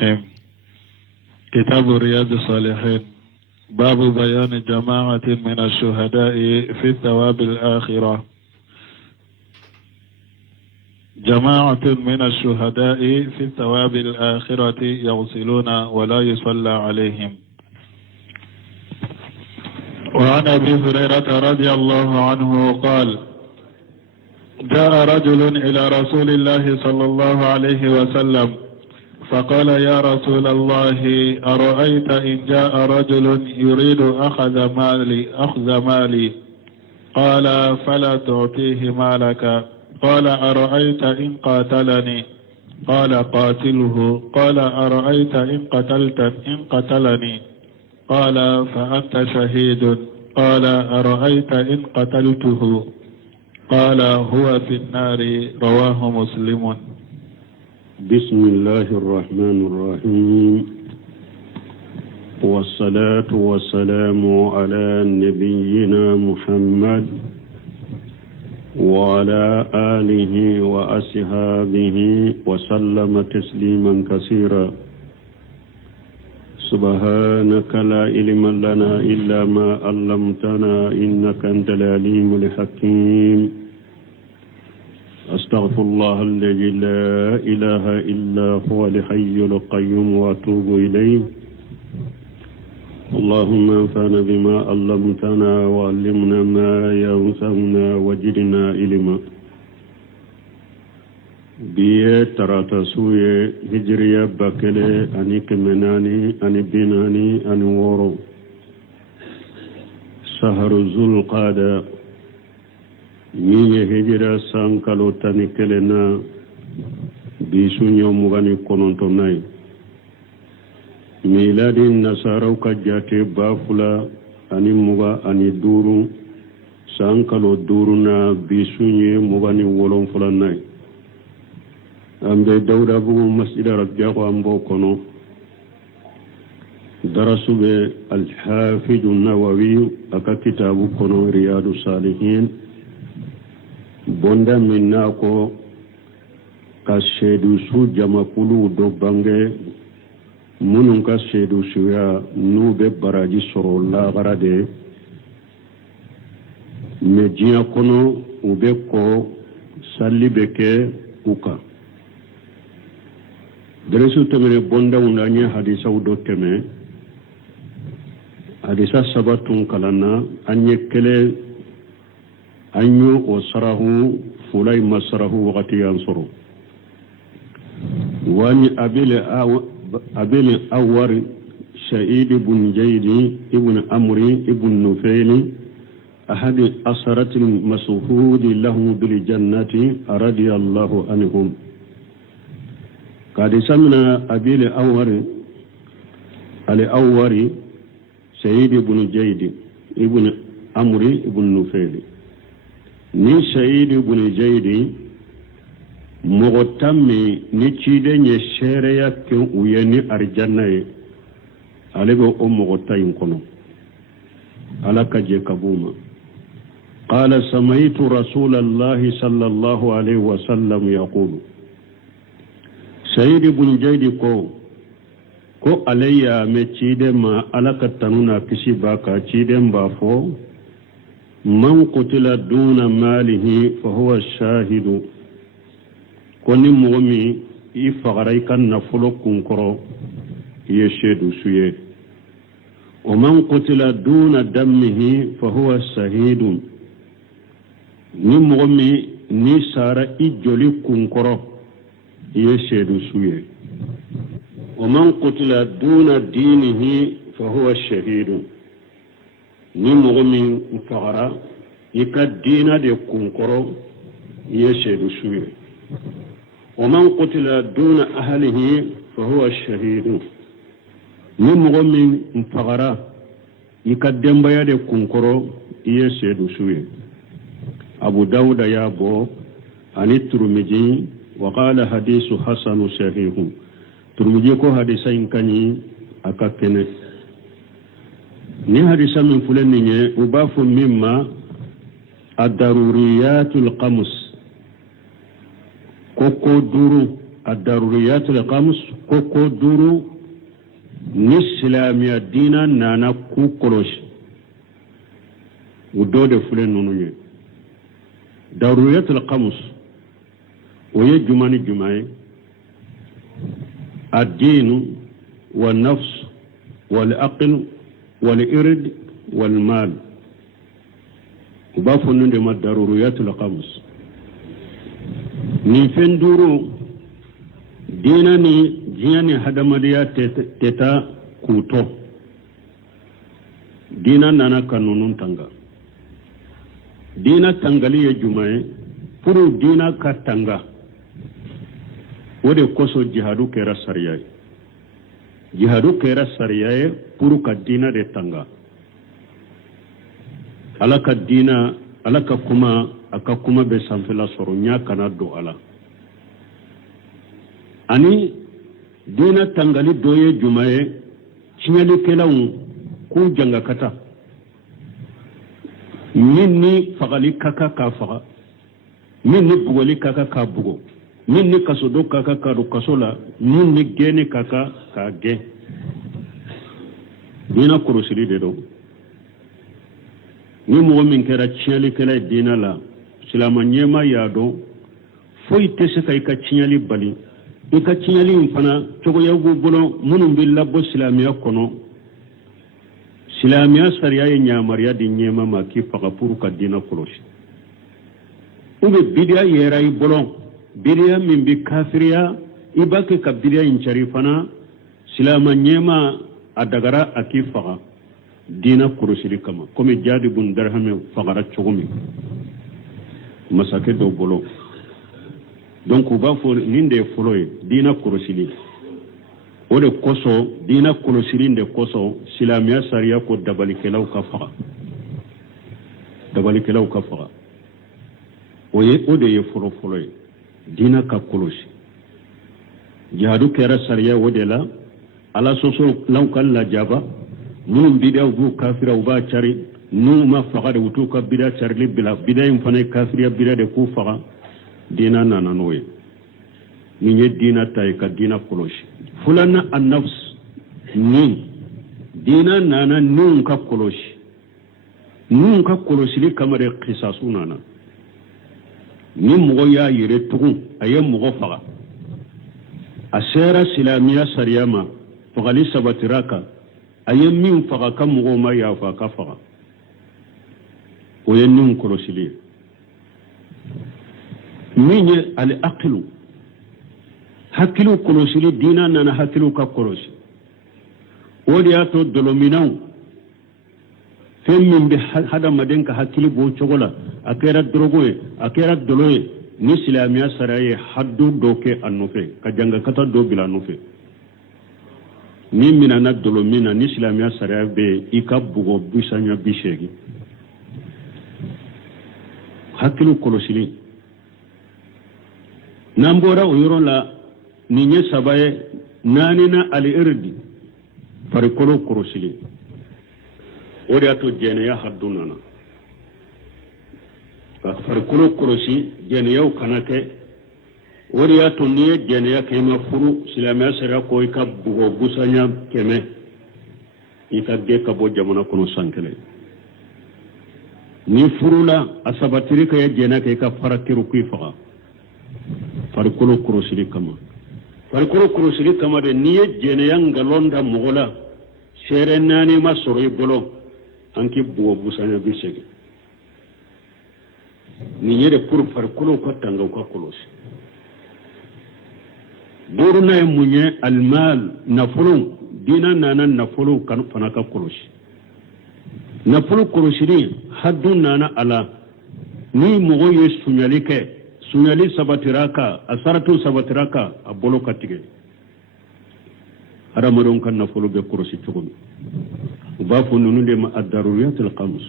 الرحيم. كتاب رياض الصالحين. باب بيان جماعة من الشهداء في الثواب الآخرة. جماعة من الشهداء في الثواب الآخرة يغسلون ولا يصلى عليهم. وعن أبي هريرة رضي الله عنه قال: جاء رجل إلى رسول الله صلى الله عليه وسلم فقال: يا رسول الله، أرأيت إن جاء رجل يريد أخذ مالي قال: فلا تعطيه مالك. قال: أرأيت إن قاتلني قال: قاتله. قال: أرأيت إن قتلني قال: فأنت شهيد. قال: أرأيت إن قتلته قال: هو في النار. رواه مسلم. بسم الله الرحمن الرحيم، والصلاة والسلام على نبينا محمد وعلى آله وأصحابه وسلم تسليما كثيرا. سبحانك لا علم لنا إلا ما علمتنا إنك أنت العليم الحكيم. أستغفر الله الذي لا إله إلا هو الحي القيوم وأتوب إليه. اللهم انفعنا بما علمتنا وعلمنا ما ينفعنا وزدنا علما. biye tarata suye hijriya bakele ani kemenani ani binani ani woro saharu zulqada minye hijra sankalo tani kelena bisunyo mugani konontonai miladi nasarau kajate bafula ani muga ani duru sankalo duru na bisunye mugani wolon fulanai ambe dawda bugu masjida rabbiako ambo kono darasube al-Hafiz an-Nawawi aka kitabu kono Riyadu Salihin bonda minna ko ka shedu su jamakulu do bange munun ka shedu suya nube baraji soro la garade mejiya kono ube ko salibeke uka Deresu temene bonda unanya hadisa udo teme hadisa sabatun kalana anye kele anyo o sarahu fulay masarahu wakati yansuru wani abele awar Sa'id ibn Jaydi ibn Amri ibn Nufayli ahadi asaratil masuhudi lahu bil jannati radiyallahu anhum. قد سمنا أبي الأوري سعيد بن جيد ابن أمري ابن نفيل ni سعيد بن جيد مغتمي نتشيدي نشيريا كن ويني أرجاني أليبو مغتاين كنو على كجي كبوما قال: سمعت رسول الله صلى الله عليه وسلم يقول Sayyid ibn Jaydi ko alayya me cide ma alaka tanuna kisi baka cide mbafo man qutila duna malihi fa huwa shahidu koni momi ifagaray kan nafulo kunkoro yeshedu suye wa man qutila duna dammihi fa huwa shahidun ni momi ni sara ijoli kunkoro يشهد سويه ومن قتل دون دينه فهو الشهيد نمغمي فغرا يكدين دي كونكرو يشهد سويه ومن قتل دون أهله فهو الشهيد نمغمي فغرا يكدين بيا دي كونكرو يشهد سويه أبو داود يابو أن الترمذي وقال حديث حسن صحيح ترمذي كو حديثين كاني أكاكنه ni hadisa min fulani nye ubafu mimma ad-daruriyatul qamus koko duru الضروريات الخمس كوكو دورو نسلامي الدين نانا كوكروش ودود فلان نونية ضروريات الخمس وهي جمعي الدين والنفس والعقل والإرد والمال وبافن عندما الضروريات الخمس نيفن دورو ديناني جياني هدمديا تتا كوتو دينا نانا كانونون تنغا دينا تنغالي جمعي فرو دينا كتنغا ودي كوسو جهادو كيرا سرياي jihadu kera sariyaye puru ka dina de tanga alaka dina alaka kuma aka kuma be sanfela soro nya kana do ala ani dina tangali doye jumaye chinyali kelawu ku janga kata minni fagali kaka ka faga minni bugoli kaka ka bugo minni kasodo kaka ka do kasola minni gene kaka ka ge dina kurusiri de do ni mo min kera chiali kala dina la silama nyema ya do foi tese kai ka chiali bali e ka chiali mfana chogo ya gugulo munum billa bo silamiya kono silamiya sariya ya nyamariya di nyema ma ki faka puru ka dina kurushi ube bidia yera i bolon bidia min bi kafiriya ibake ka bidia inchari fana silama nyema adagara aki faga dina kurusiri kama komi jadi bun darhame fagara chogumi masake do bolo donc uba fo ninde foloye dina kurusiri ode koso dina kurusiri nde koso silamiya sariya ko dabalikelaw ka faga oye ode ye foloye dina ka kurusi jihadu kera sariya ode la ala soso lankal la jaba num bida bu kafira uba chari numa faga de wutuka bida charli bila bida imfane kafira bida de ku faga dina nana noye ni dina tay ka dina koloshi fulana an-nafs ni dina nana nun ka koloshi li kamare qisasu nana ni mo ya yire tugu ayem mo faga asera silamiya sariyama fagali sabatiraka ayem min faga kam mo ma ya fa ka faga o yenum korosili minye al aqlu hakilu korosili dina nana hakilu ka korosi odi ato dolominaw femmin be hada maden ka hakili bo chogola akera drogoye akera doloye ni silamiya saraye haddu doke annofe ka janga kata do bila nofe ni minana dolomina ni silamiya saraye be ikabugo bisanya bishegi hakilu kolosili nambora uyoro la ninye sabaye nanina ali irdi farikolo kolosili odi ato jene ya haddunana farikolo kolosi jene ya kanake odi ato niye jene ya kema furu silamiya saraye ko ikabugo busanya keme ikagge kabo jamana kono sankele ni furula asabatiri ka yajena ka ka farakiru kuifa farikolo kurosiri kama de ni yajena yanga londa mogola serenani masoro ibolo anki buwo busanya bisege ni yede pour farikolo ko tanga ko kolosi doruna munye almal nafulu dina nana nafulu kan fanaka kolosi nafulu korosiri haddu nana ala ni mogo ye sunyali sabatiraka asaratu sabatiraka abolo katige ara modon kan nafulu be korosi chogomi ubafu nunu de ma ad-daruriyatul khams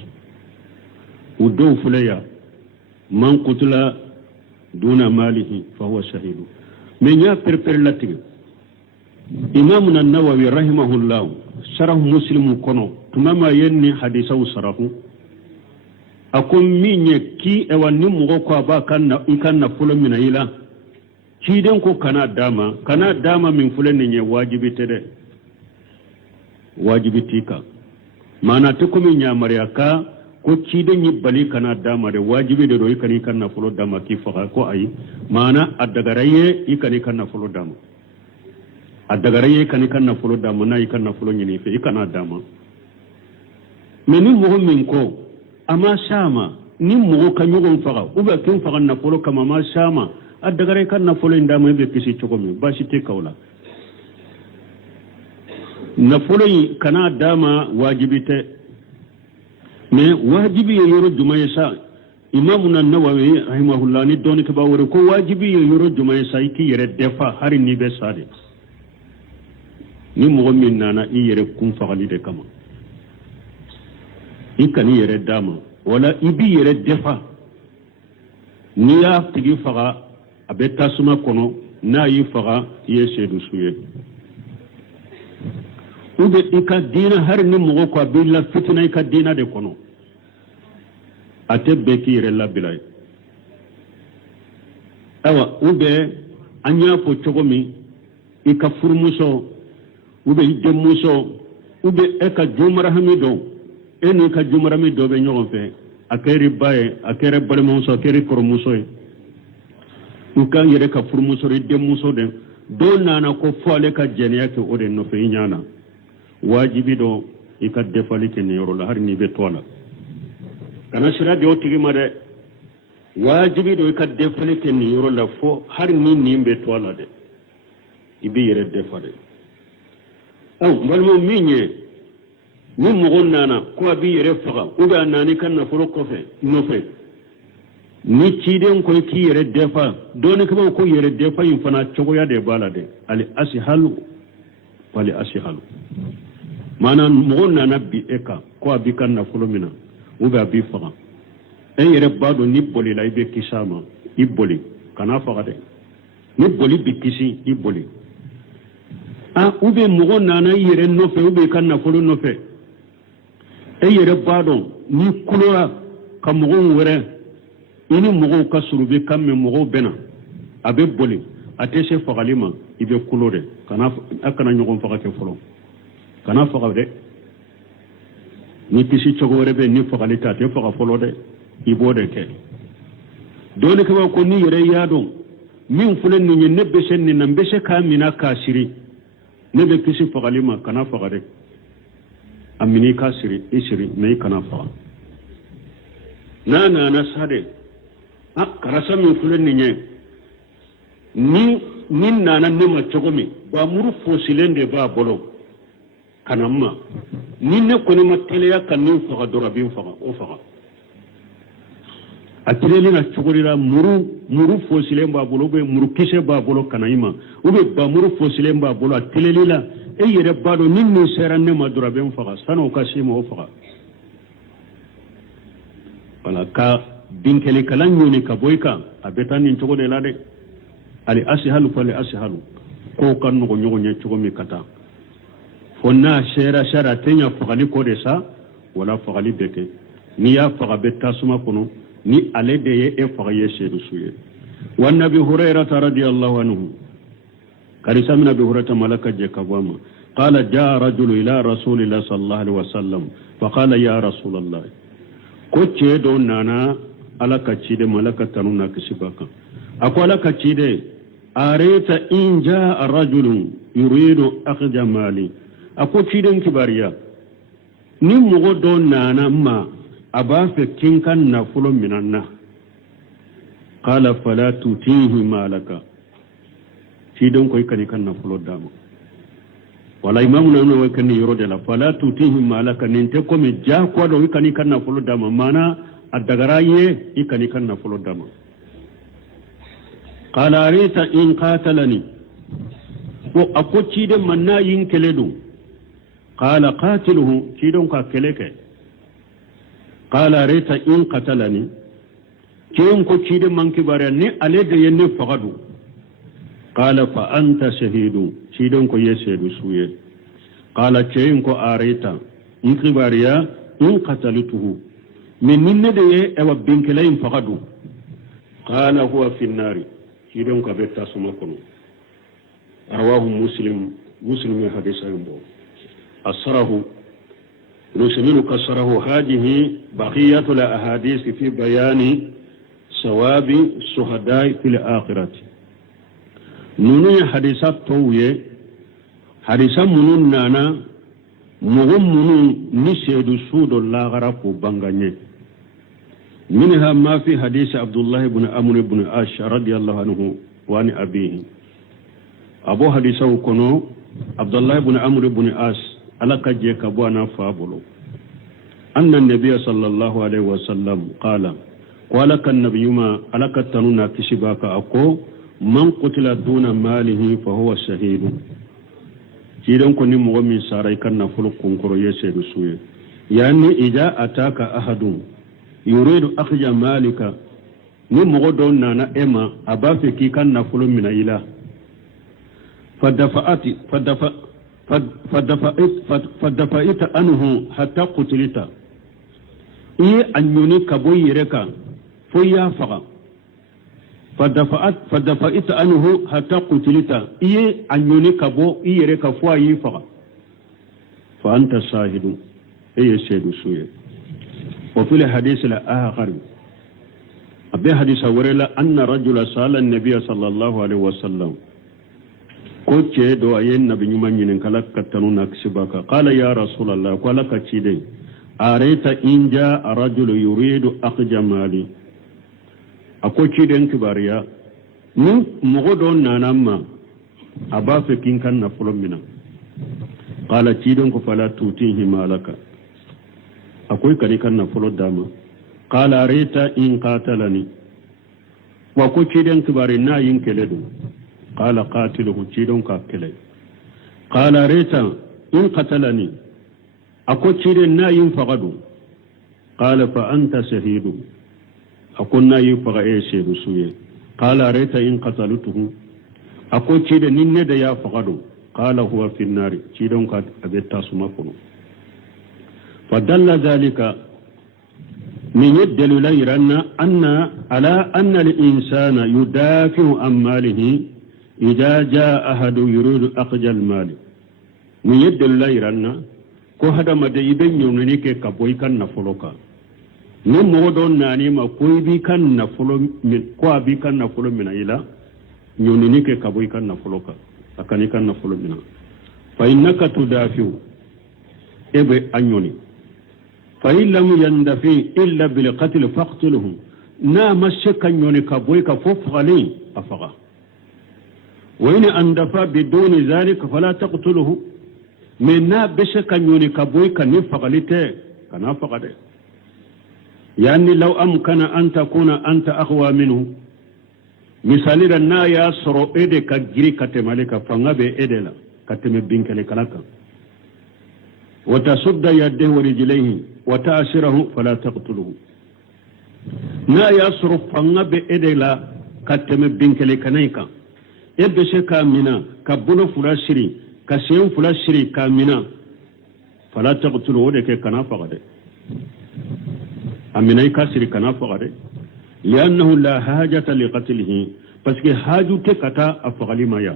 udu fulaya man qutila duna malihi fa huwa shahidu men ya perper latige imamuna an-nawawi rahimahullah sharh muslim kono tumama yenni hadisa usarahu akum minye ki ewa ni mugo kwa ba kanna ikanna fulo mina ila ciden ko kana dama min fulen ne wajibi tede wajibi tika mana to komi nyamariya ka ko ciden yi bali kana dama de wajibi de do ikani kanna fulo dama ki faga ko ayi mana addagaraye ikani kanna fulo dama addagaraye ikani kanna fulo dama na ikanna fulo nyini fe ikana dama meni mo min ko ama shama ni mo ka nyugon faga uba kin faga na fulo kama ma shama addagaraye kanna fulo ndama be kisi chokomi bashi te kawla na fulo kana dama wajibi te mais wajibi ye yoro jumaye sa imam an-Nawawi rahimahullah ni doni ke bawore ko wajibi ye yoro jumaye sa ki yere defa hari ni be sade ni mo min nana i yere kun fagali de kama ikani yere dama wala ibi yere defa ni ya tigi faga abe tasuma kono na yi faga ye sedu suye ube ika dina har ni mo ko abilla fitna ika dina de kono ate beki yere labilay awa ube anya fo chogomi ika furmuso ube demuso ube eka jumara hamido eni ka jumara mi do be nyogon fe akeri baye akere balmonso akeri kormuso uka yere ka furmuso ri demuso de do nana ko fole ka jeniya ke ode no fe nyana wajibi do ika defali ke ne yoro la har ni be tola kana sira de otigi made wajibi do ika defali ke ne yoro la fo har ni be tola de ibi yere defale aw balmo minye ni mo nana ko abi yere faga uga nani kan na furo kofe no fe ni ciden ko ki yere defa doni ko ko yere defa yin fana chogo ya de balade ali asihalu wali asihalu mana mo nana bi eka ko abi kan na fulo mina uga bi faga en yere bado ni boli la ibe kisama iboli kana faga de ni boli bi kisi iboli ube mo nana yere no fe ube kan na fulo no fe e yere bado ni kulora ka mo wore ini mo ka surube kam me mo bena abe boli atese fagalima ibe kulore kana akana nyogon faga ke fulo kana faga de ni kisi chogore be ni faga lita te faga fulo de ibode ke dole ka ko ni yere yado min fulen ni nebbe sen ni nambe se ka mina ka shiri nebe kisi fagalima kana faga de amini ka shiri ishiri me kana faga na sade karasa min fulen ni nana nema chogomi ba muru fosilende ba bolo kanamma ni ne koni mateleya kanin faga dorabin faga o faga atireli na chogorira muru fosilen ba bolo be muru kise ba bolo kanayima ube ba muru fosilen ba bolo atireli la e yere bado ninni seran nema dorabin faga sano kasimo o faga wala ka dinkeli kalan yoni ka boyka abetan nin chogode la de ali asihalu fali asihalu ko kan no nyogo nye chogomi kata fonna shara tenya fagali ko de sa wala fagali beke ni ya faga betta suma kono ni ale de ye e faga ye shedu suye wa nabi hurairah radiyallahu anhu karisa min abi hurairah malaka je kabama qala jaa rajul ila rasulillah sallallahu alaihi wasallam fa qala ya rasulullah ko ce do nana alaka cide malaka tanuna kisibaka akwala ka cide areta in jaa rajulun yuridu akhja mali ako ciden kibariya ni mugo do nana ma aba fe kinkan na fulo minanna qala fala tutihi malaka ciden ko ikani kan na fulo dama wala imamu na no kan yoro de la fala tutihi malaka ninte ko me ja ko do ikani kan na fulo dama mana addagaraye ikani kan na fulo dama qala arita in qatalani ko akoci de manna yin keledu qala qatiluhu kidon ka keleke qala arita in qatalani kin ko cide manki bare ni ale de yenne fagadu qala fa anta shahidu kidon ko yesedu suye qala kin ko arita in kibariya in qataltuhu min ninne de e wa binkelayin fagadu qala huwa fi an-nari كيدون كبتا سمكنو رواه مسلم حديث ينبو أصره نسمين كسره هذه بقية الأحاديث في بيان ثواب الشهداء في الآخرة نوني حديثات تويه حديثا منون نانا مغم منون نسيد سود الله غرق بانغانيه منها ما في حديث عبد الله بن عمرو بن عاش رضي الله عنه وعن أبيه أبو حديثه كنو عبد الله بن عمرو بن عاش على كجيك أبوانا فابلو أن النبي صلى الله عليه وسلم قال ولك النبي ما على كتنونا كشباك أكو من قتل دون ماله فهو شهيد كيدون كوني مغمي ساري كان نفلق كنكرو يسير سوية يعني إذا أتاك أحد يريد أخذ مالك ni mogo don nana ema abafe ki kan nafulu min ila fadafa'ita anhu hatta qutilita iye anyoni kabo yireka fo ya faga fadafa'ita anhu hatta qutilita iye anyoni kabo yireka fo yi faga fa anta shahidu iye shedu suye wa fil hadith la akhar أبي حديث ورلا أن رجل سأل النبي صلى الله عليه وسلم قلت دو أين نبي نمان كلك كتنون أكسبك قال يا رسول الله قال كتشيدي أريت إن جاء رجل يريد أخذ مالي أقول تشيدين كباريا من مغدون نانما أبا فكين كان نفل منا قال تشيدين فلا توتيه مالك أقول كان نفل داما قال أريت إن قاتلني وكو تشيدن كباري نا ينكلدو قال قاتله تشيدن كاكلي قال أريت إن قتلني أكو تشيدن نا ينفقدو قال فأنت شهيد أكو نا ينفق إيشي بسوية قال أريت إن قتلته أكو تشيدن نند يفقدو قال هو في النار تشيدن كابتا سمكنو فدل ذلك من يدل ليرنا على أن الإنسان يدافع عن ماله إذا جاء أحد يريد أخذ المال من يدل ليرنا كو هذا ما يبين يونيك كبوي كان نفلوكا نمودون ناني ما كوي بي كان نفلو من كوا بي كان نفلو من إلى يونيك كبوي كان نفلوكا أكاني كان نفلو منا فإنك تدافع إبي أنيوني فإن لم يندفع إلا بالقتل فاقتله نام الشكا يونيك بويك ففغلي أفغا وإن أندفع بدون ذلك فلا تقتله من نا بشكا يونيك بويك نفغلته كان أفغده يعني لو أمكن أن تكون أنت أخوى منه مثالي لنا ياسر إيدي كجري كتمالك فنغبي إيدي لا كتم بينك لك وتصد يده ورجليه وتأسره فلا تقتله نا يصرف فنغ بإدلا كتم بنك لكنيكا يبشي كامنا كبنو فلاشري كسيون فلاشري كامنا فلا تقتله ودك كنا فقد أمنا يكسر كنا فقد لأنه لا حاجة لقتله بس حاجة كتا أفغلي مايا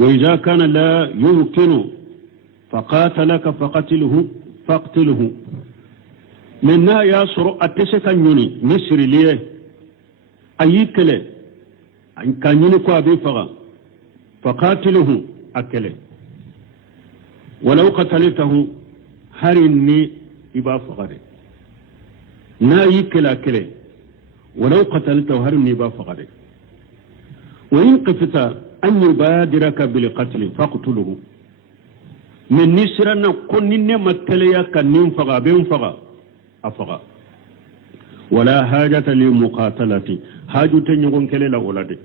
وإذا كان لا يمكن فقاتلك فاقتله منا ياسر أتسك نيوني مصر ليه أيكله أن كان ينكو أبي فغا فقاتله أكله ولو قتلته هرني إبا فغري نا يكله أكله ولو قتلته هرني إبا فغري وإن قفت أن يبادرك بالقتل فاقتله من نسرنا كن نما تليا كنين فغا بين فغا أفغا ولا حاجة لمقاتلة حاجة نيغون كليلا ولدي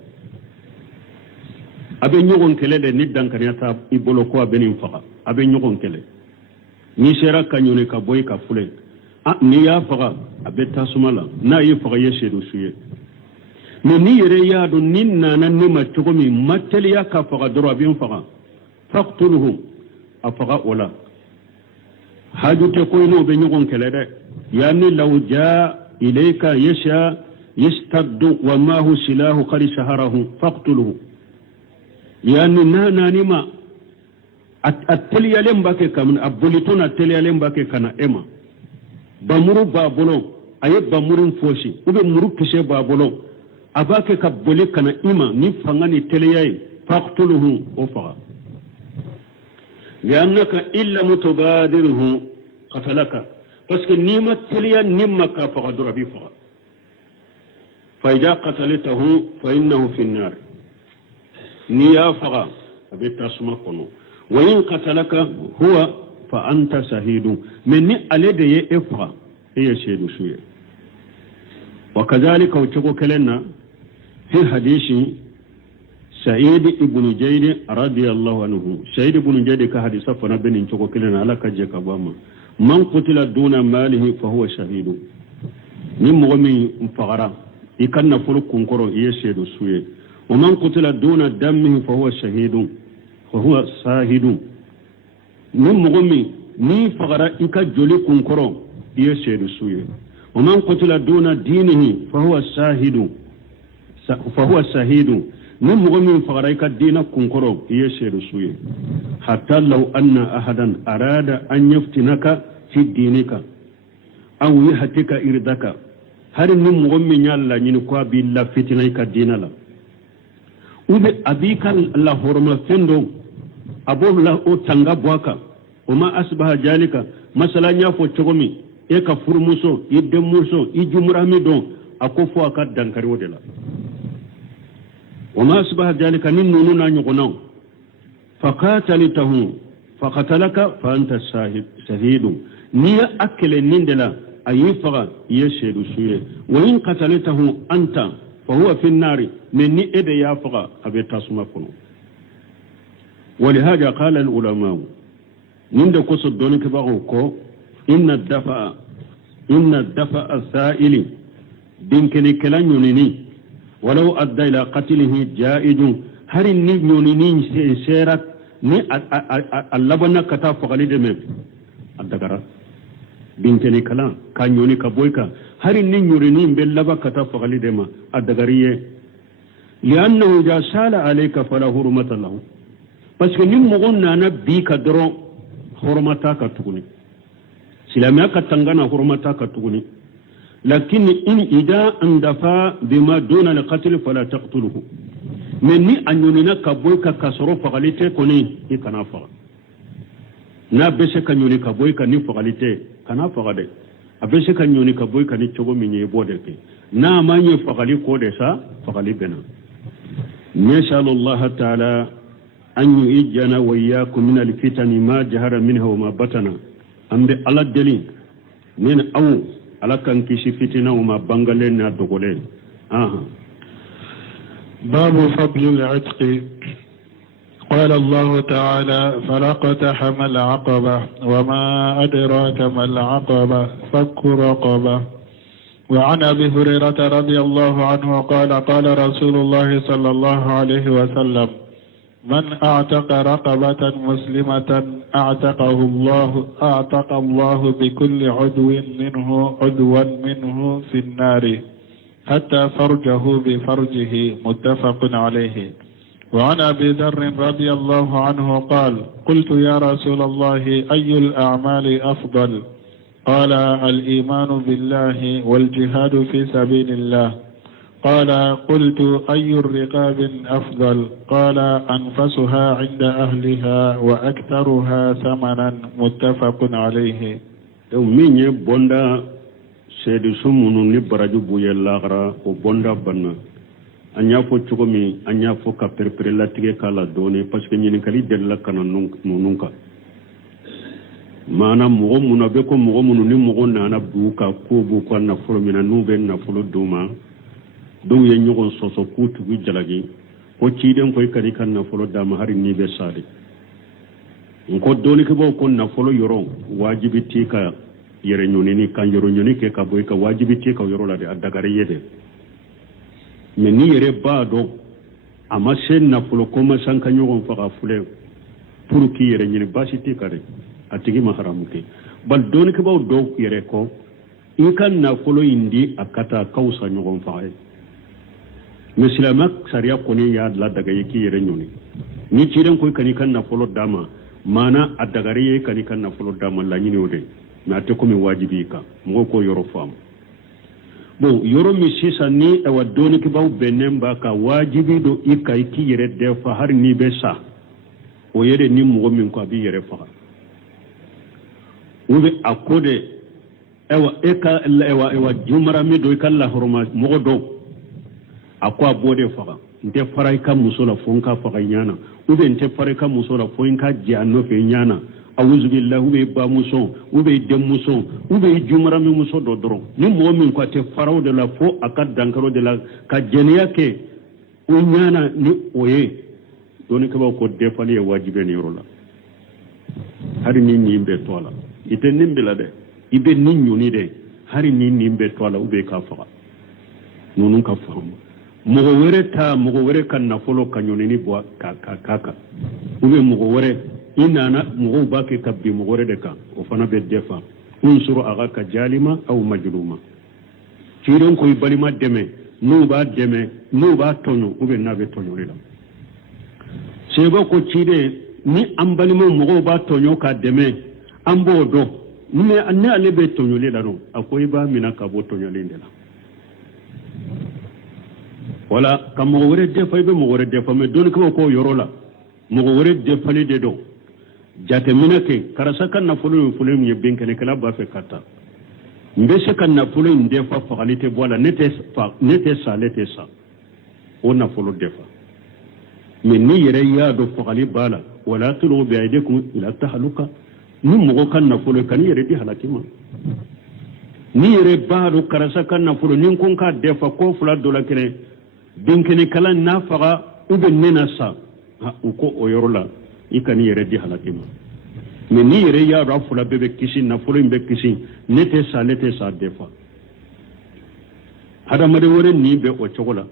أبي نيغون كليلا ندان كان يتا إبولوكوا بين فغا أبي نيغون كلي نسرا كنيوني كبوي كفولي نيا فغا أبي تاسمالا نا يفغا يشيدو سويه من نيري يادو نينا نما تغمي متليا كفغا دروا بين فغا فاقتله أفغا ولا حاجة تكوينو بنيغون كلا يعني لو جاء إليك يشاء يستد وما هو سلاه قد سهره فاقتله يعني ناني ما التليا لمباكي كمن أبوليتون التليا لمباكي كان إما بامرو بابولو أي بامرو فوشي وبي مرو كشي بابولو أباكي كبولي كان إما نفغاني تليا فاقتله وفغا لأنك إلا متبادره قتلك بس نيمة تليا نمك فغدر بفغا فإذا قتلته فإنه في النار نيا فغا أبي تسمى قنو وإن قتلك هو فأنت شهيد من ألد يفغا هي شهيد شوية وكذلك وتشكو كلنا في حديث سعيد بن جيد رضي الله عنه سعيد بن جيد كحديث فنبين تشكو كلنا على كجك باما من قتل دون ماله فهو شهيد من مغمي فغرا يكن فلك كنكرو هي شهيد شوية ومن قتل دون دمه فهو شهيد فهو شاهد من مغمي ني فغرا إكا جولي كنكرو يشهد سوية ومن قتل دون دينه فهو شاهد من مغمي فغرا إكا دين كنكرو يشهد سوية حتى لو أن أحدا أراد أن يفتنك في دينك أو يهتك إردك هل من مغمي نيالا ينكوا بالله فتنك دين لا ube abika la horma fendo abo la o tanga bwaka oma asbaha jalika masala nya fo chogomi e ka furmuso e demuso e jumrami don akofo aka dankari wodela oma asbaha jalika nin nunu na nyugono faqatalitahu faqatalaka fa anta shahidu niya akele nindela ayifaga yeshedu suye wa in qatalitahu anta فهو في النار من إيد يافغا أبي تاسما كنو ولهذا قال العلماء من دكوس الدونك بغوكو إن الدفع السائل دينكني كلا يونيني ولو أدى إلى قتله جائد هل يونيني سيرت ni allabana kata fagali de me adagara binkeni kala kanyoni kaboyka hari ni nyurini mbellaba kata fagali de ma adagariye liannahu ja sala alayka fala hurmata lahu parce que nim mogon nana bi ka doro hurmata ka tuguni silamiya ka tangana hurmata ka tuguni lakin in ida andafa bima duna alqatl fala taqtuluhu men ni anyonina kaboyka kasoro fagalite koni ikana faga na bese kanyoni kaboyka ni fagalite kana fagade abese kanyoni kaboyka ni chogo minye bodeke na manye fagali kode sa fagali bena نسأل الله تعالى أن يؤجنا وإياكم من الفتن ما جهر منها وما بطن أمر على الدليل من أو على كان كيشي فتنة وما بانغالين الدغولين باب فضل العتق قال الله تعالى فلقتحم العقبة وما أدراك ما العقبة فك رقبة وعن أبي هريرة رضي الله عنه قال قال رسول الله صلى الله عليه وسلم من أعتق رقبة مسلمة أعتق الله بكل عدوا منه في النار حتى فرجه بفرجه متفق عليه. وعن أبي ذر رضي الله عنه قال قلت يا رسول الله أي الأعمال أفضل؟ قال الإيمان بالله والجهاد في سبيل الله. قال قلت أي الرقاب أفضل؟ قال أنفسها عند أهلها وأكثرها ثمنا متفق عليه. من بوندا سيد سمونو نبراجو بويا لاغرا وبوندا بنا anya fo chogomi anya fo ka perpere la tige kala doni parce que nyini kali della kana nunka mana mogo muna be ko mogo munu ni mogo na buka ko bu ko na folo mina nube na folo duma do ye nyogon soso kutu gu jalagi ko ciden ko kadi kan na folo dama hari ni be sade ko doni ke bo ko na folo yoro wajibi tika yere nyoni ni kan yoro nyoni ke ka boy ka wajibi tika yoro la de adagare yede mais ni yere ba do ama sen na folo ko ma sanka nyogon fa fule pour ki yere nyini basiti kare atigi ma haramu ke bal don ke baw do yere ko ikan na folo indi akata kausa nyogon fae mislamak sariya koni ya la daga yiki yere nyoni ni ciren koy kan na folo dama mana adagari ye kan na folo dama la nyini ode na te ko mi wajibi ka mo ko yoro fam bon yoro mi sisa ni e wadoni ki baw benemba ka wajibi do ikai ki yere de fa har ni be sa o yere ni mo min ko bi yere fa ube akode ewa eka ewa jumara mi do ikalla horoma mo do akwa bode fa nte faray ka musola fonka fa nyana ube nte faray ka musola fonka jano fe nyana awuzu billahi ube ba muso ube dem muso ube jumara mi muso do doro ni mo min ko te faraw de la fo akad dankaro de la ka jeniya ke o nyana ni oye doni ko ko defali e wajibe ni rola hari ni nimbe tola ite nimbe la de ibe ni nyuni de hari ni nimbe tola ube ka fa nunun ka fahamu mogo were kan na folo kanyoni ni bo kaka ube mogo were inana mogo ba ke kabbi mogo were de kan o fana be defa unsuru aga ka jalima aw majluma tiron ko balima deme no ba tonyo ube na be tonyo la sebo ko cide ni ambalima mogo ba tonyo ka deme ambo do ni anne ale be tonyo le la no akoy ba mina ka bo tonyo le ndela wala kam mo wore defa be mo wore defa me don ko yorola mo wore defa le de do jate minake karasa kan na fulu mi benkene kala ba fe kata mbese kan na fulu ndefa fagalite bola nete sa o na fulu defa min ni yere ya do fagali bala wala tulu bi aidikum ila tahluka ni mo kan na fulu kan yere di halakima ni yere ba do karasa kan na fulu nin kun ka defa ko fula do la kene benkene kala na faga ube nena sa uko oyorola ikani yere di halakima mais ni yere ya rafula bebe kisi na folo imbe kisi nete sa defa hada made wore ni be o chogola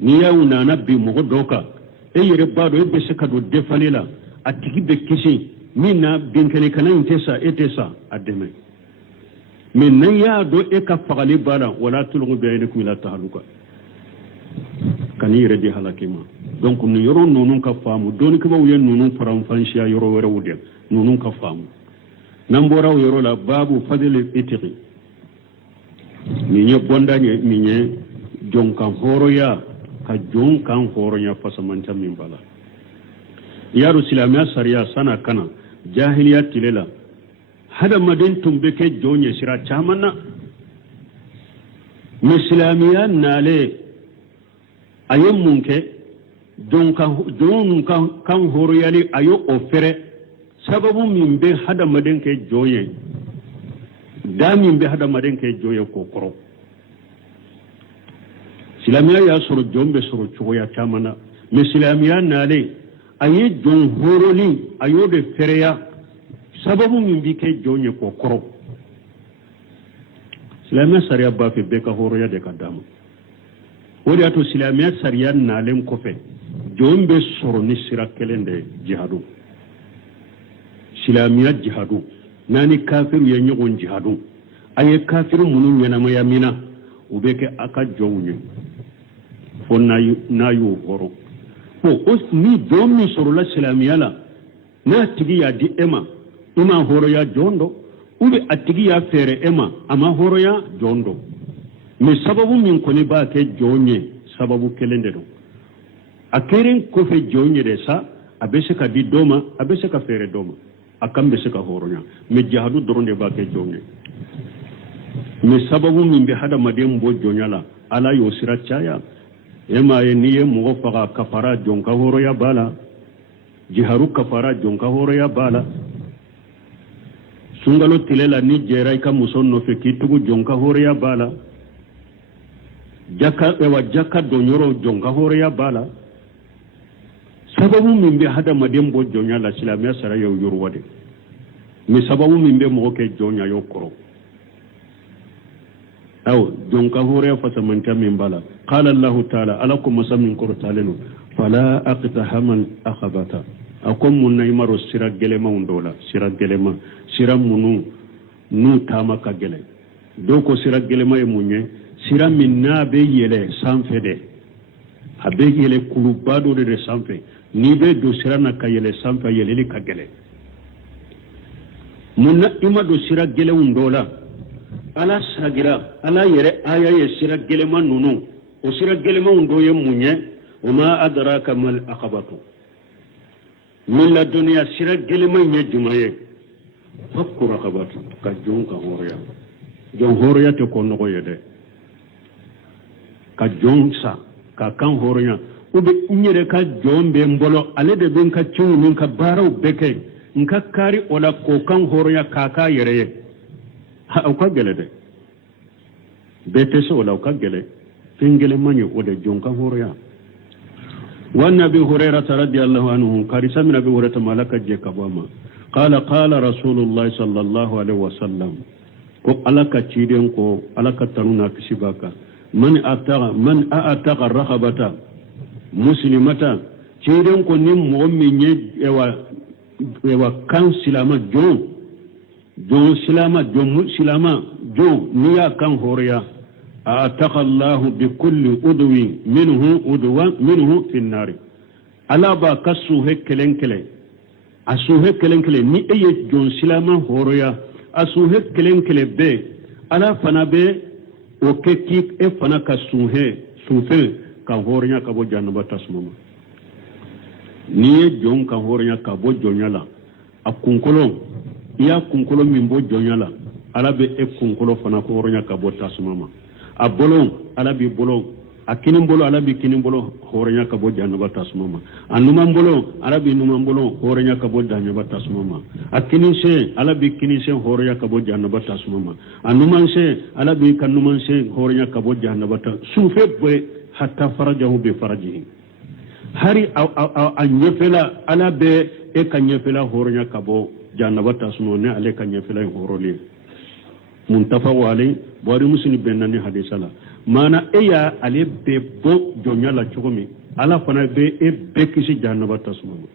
ni ya unana bi mo doka e yere bado be se kado defa lela atiki be kisi mina benkene kala intesa etesa ademe mais na ya do e ka fagali bala wala tulgu be ayde ila tahaluka kani yere di halakima donc nu yoro nonun ka famu doni ko yen nonun faram fanshiya yoro wore wude nonun ka famu nambora yoro la babu fadil itiqi ni nye bondanye ni nye jonkan horoya ka jonkan horoya fasamanta min bala yaro silamiya sariya sana kana jahiliya tilela hada madin tumbeke jonye sira chamana mislamiya nale ayon munke don kan horoyali ayo ofere sababu min be hada maden ke joye da min be hada maden ke joye kokoro silamiya ya soro jombe soro choya tamana me silamiya nale ayi jon horoli ayo de fereya sababu min bi ke joye kokoro silamiya sariya ba fe be ka horoya de kadama wodi ato silamiya sariya nalen kofe jombe soro ni sira kelende jihadu silamiya jihadu nani kafiru ya nyogon jihadu aye kafiru munu nyana maya mina ubeke aka jownye fo nayu horo o ni jomi soro la silamiya la na tigi ya di ema ima horo ya jondo ube atigi ya fere ema ama horo ya jondo me sababu min koni ba ke jonye sababu kelende do akeren ko fe jonye de sa abese ka di doma abese ka fere doma akam bese ka horonya me jihadu doronde ba ke jonye me sababu min be hada madem bo jonyala ala yo sira chaya ema ye niye mo faga kafara jonka horo ya bala jiharu kafara jonka horo ya bala sungalo tilela ni jerai ka musonno fe kitugu jonka horo ya bala jaka donyoro jonga hore ya bala sababu min be hada madem bo jonya la silamiya sara yo yurwade mi sababu min be mo ke jonya yo koro aw jonga hore fa samanta min bala qala allah ta'ala alakum masamin qurtalenu fala aqtahaman akhabata akum mun naymaro sira gelema undola sira gelema sira munu nu tama ka gele doko sira gelema ye munye sira minna be yele sanfɛ de a be yele kuluba dɔ de sanfɛ n'i be do sira na ka yele sanfɛ yeleli ka gɛlɛ munna i ma do sira gɛlɛnw dɔ la ala sagira ala yɛrɛ aya ye sira gɛlɛma ninnu o sira gɛlɛmanw dɔ ye mun ye wa ma adraka mal aqabatu min laduniya sira gɛlɛman ye juma ye fakku raqabatu ka jon ka horoya jon horoya te ko nɔgɔ ye dɛ ka jon sa ka kan horoya o be n yɛrɛ ka jon bɛ n bolo ale de bɛ n ka ciw ni n ka baaraw bɛɛ kɛ n ka kari o la k'o kan horoya k'a k'a yɛrɛ ye o ka gɛlɛ dɛ bɛɛ tɛ se o la o ka gɛlɛ fɛn gɛlɛman ye o de jon kan horoya وعن ابي هريره رضي الله عنه قال سمع ابي هريره مالك جكبما قال قال رسول الله صلى الله عليه وسلم ko alaka ciden ko alaka taruna kisibaka man a'taqa rahabata muslimata ciden ko nim mo minye ewa kan silama jon silama niya kan horiya a'taqa Allah bi kulli udwi minhu fi an-nar ala ba kasu hekelenkele asuhe kelenkele ni eye jon silama horiya asuhe kelenkele be ala fana be o keki e fana ka sufe ka horiya ka bo jannaba tasmama ni ye jon ka horiya ka bo jonyala a kunkolo iya kunkolo min bo jonyala ala be e kunkolo fana ko horiya ka bo tasmama a bolon ala bi bolon a kinin bolo ala bi kinin bolo horenya ka bo jannaba tasmama a numan bolo ala bi numan bolo horenya ka bo jannaba tasmama a kinin se ala bi kinin se horenya ka bo jannaba tasmama a numan se ala bi kan numan se horenya ka bo jannaba ta sufe be hatta farajahu bi farajihi hari a nyefela ala be e kan nyefela horenya ka bo jannaba tasmama ne ale kan nyefela horoli muntafawu alai bari muslim benani hadisala mana eya ale be bo jonyala chogomi ala fana be e be kisi jannaba tasmama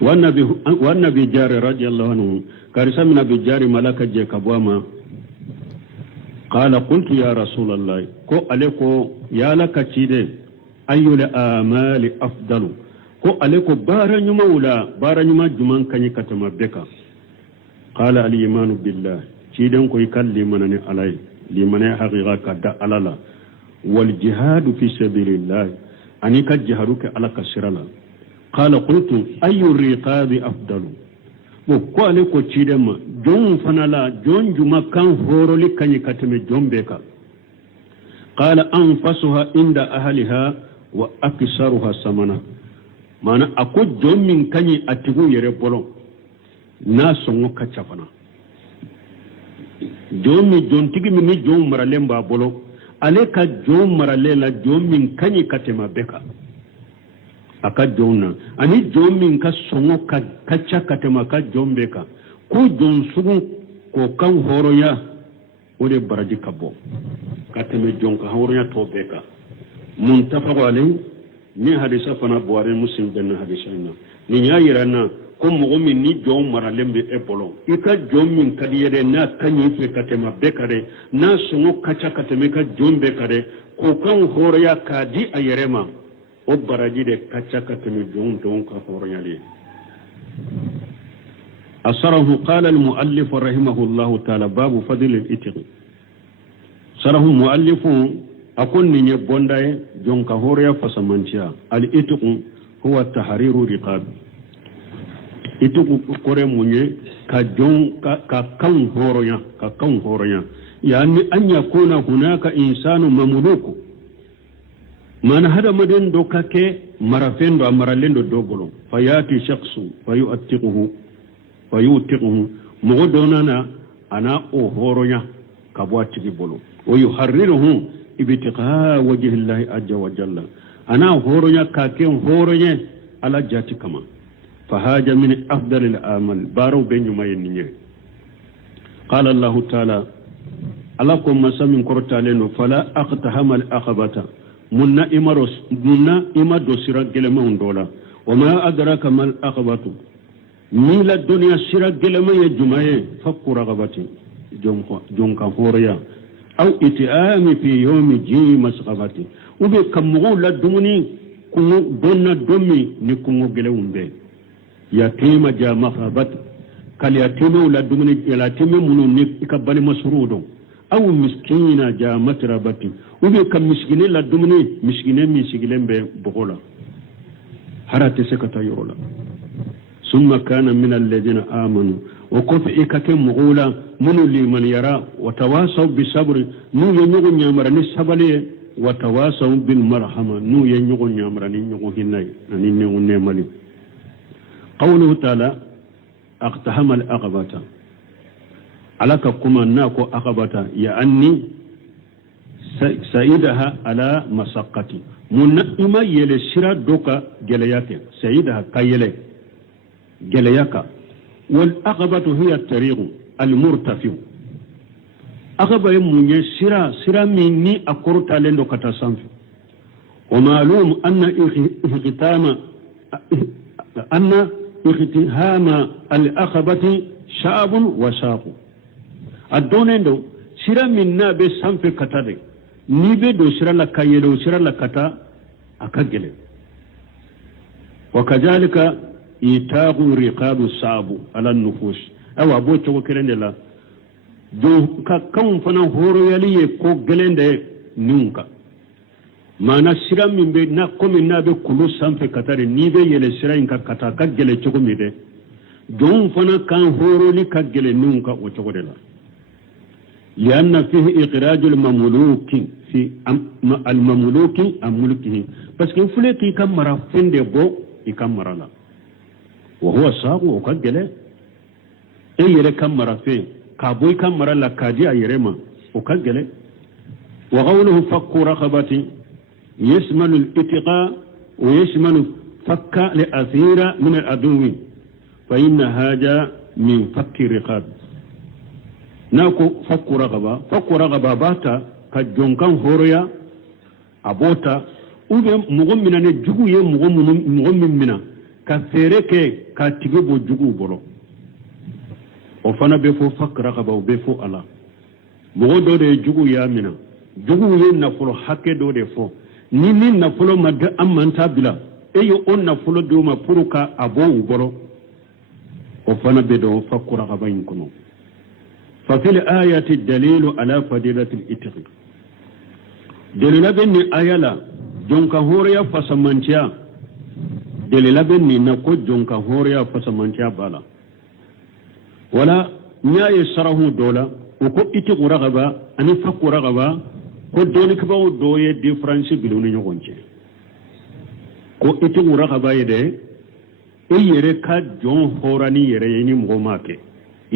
wa nabi jari radiyallahu anhu karisa min abi jari malaka je kabwama qala qultu ya rasulullah ko ale ko ya laka cide ayyul amali afdalu ko ale ko baranyuma juman kanyi katama beka قال الإيمان بالله شيدن كوي كلمنني علي لمن حقيقة كدا على والجهاد في سبيل الله أني كجهادك على كسرلا قال قلت أي الرقاب أفضل وقال كو شيدن جون فنلا جون جما كان هورولي كاني كتم جون بيكا قال أنفسها عند أهلها وأكثرها ثمنا معنى أكو جون من كاني أتغو يربولون na songo kacha fana jomi jontigi mi jom marale mba bolo ale ka jom marale la jomi kanyi katema beka aka jonna ani jomi ka songo kacha katema ka jom beka ku jon sugu ko kan horoya ode baraji kabo kateme jonka horoya to beka muntafaqu alai ni hadisa fana buare muslim den hadisa ni nyayirana ko mogo min ni jom maralembe e bolo ika jom min kadiyede na kanyi fe katema bekare na songo kacha kateme ka jom bekare ko kan horoya kadi ayerema o baraji de kacha kateme jom don ka horoya le asarahu qala al muallif rahimahullah ta'ala babu fadl al itiq sarahu muallif akon ni bondaye jon ka horoya fasamantia al itiq huwa tahriru riqab itu kore munye ka jon ka kan horonya yani an yakuna hunaka insanu mamluku man hada madin do kake marafendo amaralendo dogolo fayati shakhsu fayu'tiquhu mugodonana ana o horonya ka bwatigi bolo o yuharriruhu ibtiqa wajhi Allah azza wa jalla ana horonya kake horonya ala jati kama فهذا من أفضل الأعمال بارو بين يومين قال الله تعالى ألاكم مسامين كرتالين فلا أقتحم الأخبة منا إما دوسرا جلمان دولا وما أدراك ما الأخبة ميلا الدنيا سرا جلمان يجمعي فك رغبتي jonka horoya aw itiami fi yawmi ji masqabati ube kammo la dumuni kungo donna domi ni kungo gele umbe yatima jama'abat kal yatima la dumuni yatima munu ni ikabali masrudo aw miskina jamatrabati ube kam miskine la dumuni miskine be bogola harate sekata yorola summa kana min alladhina amanu wa kufika mugula munu liman yara wa tawasaw bisabr nu yenyugo nyamara ni sabale wa tawasaw bil marhama nu yenyugo nyamara ni nyugo hinay ani ne wonne mali qawluhu ta'ala aqtahama al aqabata alaka kuma nako aqabata ya anni sa'idaha ala masaqati munna ima yele shira doka geleyate sa'idaha kayele geleyaka wal aqabatu hiya at-tariq al-murtafi aqaba munye shira minni akorta lendo kata sanfi wa ma'lum anna ihtihama al-aqabati sha'bun wa shaqu adonendo shira minna be sanfi katade ni be do shira la kayelo shira la kata akagele wakadhalika itaqu riqabu sabu ala nufus awa bo to kerende la do ka kan fana horo yaliye ko gelende nunka mana shira min be na komi na be kulu sanfe katare ni be yele shira inka kata kagele chogo mide don fana kan horo li kagele nunka o chogo de la لأن فيه إخراج المملوك في المملوك عن ملكه بس كيف فلتي كم مرة فين دبو يكم مرة لا وهو صاغ وكجله أي يره كم مرة فين كابوي كم مرة لا كاجي أيرما وكجله وقوله فك رقبة يشمل الاتقاء ويشمل فك لأثير من العدو فإن هذا من فك رقاب nako fakku ragaba bata ka jonkan horoya abota ube mugo mina ne jugu ye mugo min mina ka fere ke ka tige bo jugu bolo o fana be fo fakku ragaba be fo ala mugo do de jugu ya mina jugu ye na folo hakke do de fo ni na folo madde amanta bila eyo on na folo do ma puruka abo bolo o fana be do fakku ragaba in kono ففي الآية الدليل على فضيلة الإتق دليل بني آيالا جونكا هوريا فسمانتيا دليل بني نكو جونكا هوريا فسمانتيا بالا ولا نياي سره دولا وكو إتق رغبا أني فك رغبا كو دونك باو دوية ديفرانسي بلوني نيغونجي كو إتق رغبا يدي إيري كا جون هوراني يري يني مغوماكي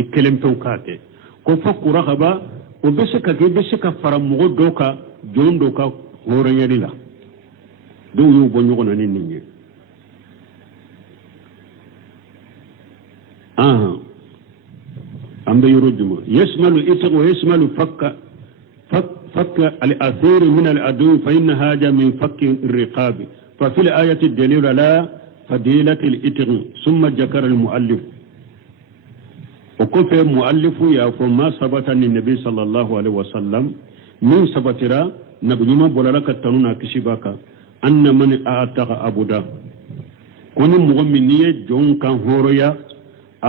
إكلم توكاكي ko fakku ragaba o beseka fara mugo doka jon doka hore yari la do yu bo nyugo na ninni ambe yurujuma yasmalu itaq wa yasmalu fakka al-athir min al-adu fa inna haja min fakki ar-riqab fa fi al-ayati ad-dalil ala fadilati al-itq thumma zakara al-muallif وكفى مؤلف يا فما ثبت عن النبي صلى الله عليه وسلم من ثبترا نبي ما بولك تنونا كشباكا أن من أعتق أبدا كون مؤمنية جون كان هوريا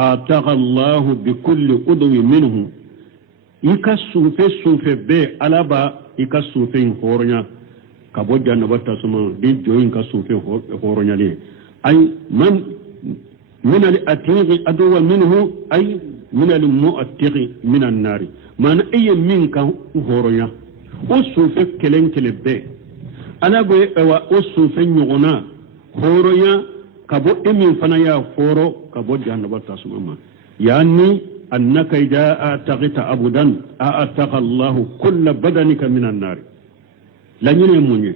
أعتق الله بكل عضو منه يكسوف بي ألابا يكسوف هوريا كبوجا نبتا سما دي جوين كسوف هوريا لي أي من الأتيغ أدو منه أي من المؤتق من النار ما أي منك هوريا وصوف كلين كلبي أنا بي وصوف يغنى هوريا كبو إمين فنايا فورو كبو جهنم تسمما يعني أنك إذا أعتقت أبدا أعتق الله كل بدنك من النار لن يموني